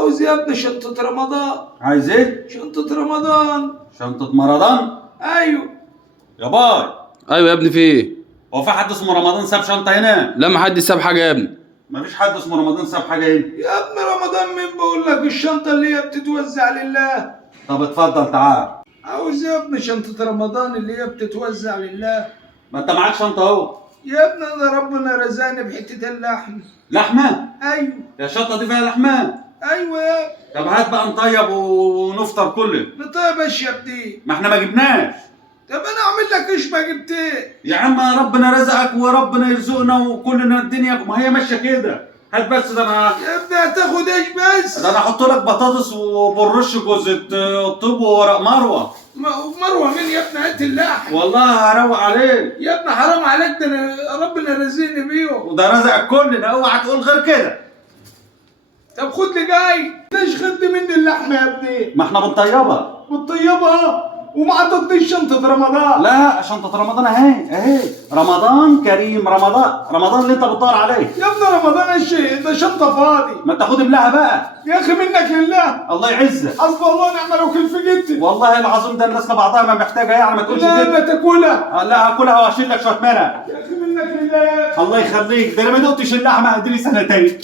عاوز يا ابني شنطة رمضان. عايز ايه؟ شنطة رمضان. شنطة مرضان؟ ايوه. يا باي، ايوه يا ابني، في ايه؟ هو في حد اسمه رمضان ساب شنطة هنا؟ لا، ما حد ساب حاجه يا ابني. مفيش حد اسمه رمضان ساب حاجة هنا. يا ابن رمضان مين بقول لك الشنطة اللي هي بتتوزع لله. طب اتفضل تعال. عاوز يا ابني شنطة رمضان اللي هي بتتوزع لله. ما انت معاك شنطة اهو. يا ابني انا ربنا رزقني بحتة اللحم. لحمة؟ ايوه. يا الشنطة دي فيها لحمة؟ ايوه يا طب هات بقى نطيب ونفطر كله. طيب ايش يا ابني؟ ما احنا ما جبناش. طب انا اعمل لك ايش ما جبتيه؟ يا عم ربنا رزقك وربنا يرزقنا وكلنا الدنيا ما هي ماشية كده. هات بس ده انا. يا ابني هتاخد ايش بس؟ ده انا احط لك بطاطس وبرش جوز الطيب وورق مروه. مروه مين يا ابني؟ هات اللحم. والله هروق عليك. يا ابني حرام عليك، ده ربنا رزقني بيهم. وده رزقك كلنا، اوعى تقول غير كده. طب خد لي جاي. ليش خدت مني اللحمه يا ابني؟ ما احنا بنطيبها. بتطيبها وما عطتنيش شنطه رمضان. لا، شنطة رمضان اهي اهي. رمضان كريم، رمضان اللي انت بتدور عليه. يا ابني رمضان ايش؟ ده شنطه فاضي. ما انت خد املاها بقى. يا اخي منك لله. الله يعزك. حسبي الله ونعم الوكيل في جدتي. والله العظيم ده الناس لبعضها ما محتاجه يعني، ما تقولش لا كده. ما تاكلها. لا هاكلها واشيل لك شويه مرق. يا اخي منك لله. الله يخليك، ده انا ما دقتش اللحمه ادري سنتين.